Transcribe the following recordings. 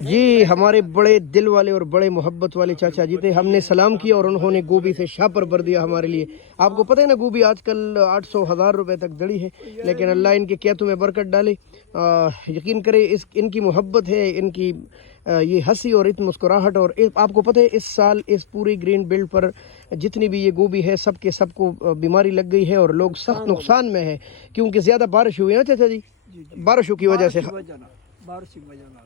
جی ہمارے بڑے دل والے اور بڑے محبت والے چاچا جی تھے. ہم نے سلام کیا اور انہوں نے گوبھی سے شاپر بھر دیا ہمارے لیے. آپ کو پتہ ہے نا گوبھی آج کل 800-1000 روپے تک دڑی ہے, لیکن اللہ ان کے کیتوں میں برکت ڈالے. یقین کرے ان کی محبت ہے, ان کی یہ ہنسی اور اتنی مسکراہٹ. اور آپ کو پتہ ہے اس سال اس پوری گرین بیلٹ پر جتنی بھی یہ گوبھی ہے سب کو بیماری لگ گئی ہے اور لوگ سخت نقصان میں ہے, کیونکہ زیادہ بارش ہوئی ہے نا چاچا جی, بارشوں کی وجہ سے.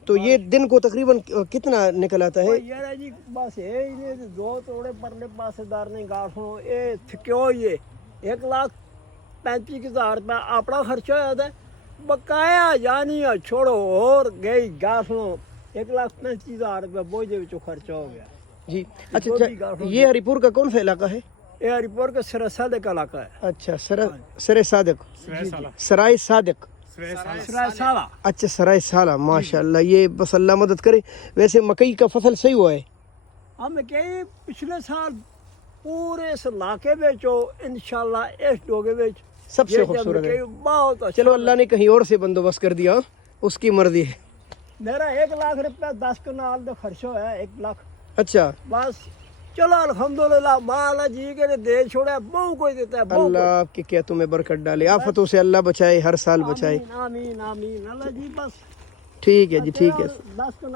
تو یہ دن کو تقریباً کتنا نکل آتا ہے؟ یار جی بس یہ دو توڑے پرلے پاسے دار نے گاٹھوں یہ تھکیو یہ 1,35,000 روپے اپنا خرچہ ہوا تھا بقایا جانی چھوڑو اور گئی گاٹھوں 1,35,000 روپے بوجھے وچوں خرچہ ہو گیا جی. اچھا یہ ہری پور کا کون سا علاقہ ہے؟ یہ ہری پور کا سرائے صادق علاقہ ہے. اچھا سرائے صادق, سرائے صادق, سرائے سالہ. اچھا سرائے سالہ. ماشاء اللہ, یہ بس اللہ مدد کرے. ویسے مکئی کا فصل صحیح ہوا ہے؟ ہم کئی پچھلے سال پورے اس علاقے میں انشاءاللہ اس ڈوگے میں سب سے خوبصورت ہے. بہت اچھا. چلو اللہ نے کہیں اور سے بندوبست کر دیا, اس کی مرضی ہے. میرا 1,00,000 روپے 10 کنال کا خرچہ ہوا ہے. 1,00,000. اچھا بس چلو الحمدللہ مالا جی کے دے چھوڑا بہو کوئی دیتا ہے. اللہ آپ کے کیتوں میں برکت ڈالے, آفتوں سے اللہ بچائے, ہر سال بچائے. آمین آمین آمین. اللہ جی بس ٹھیک ہے جی, ٹھیک ہے. 10 کنال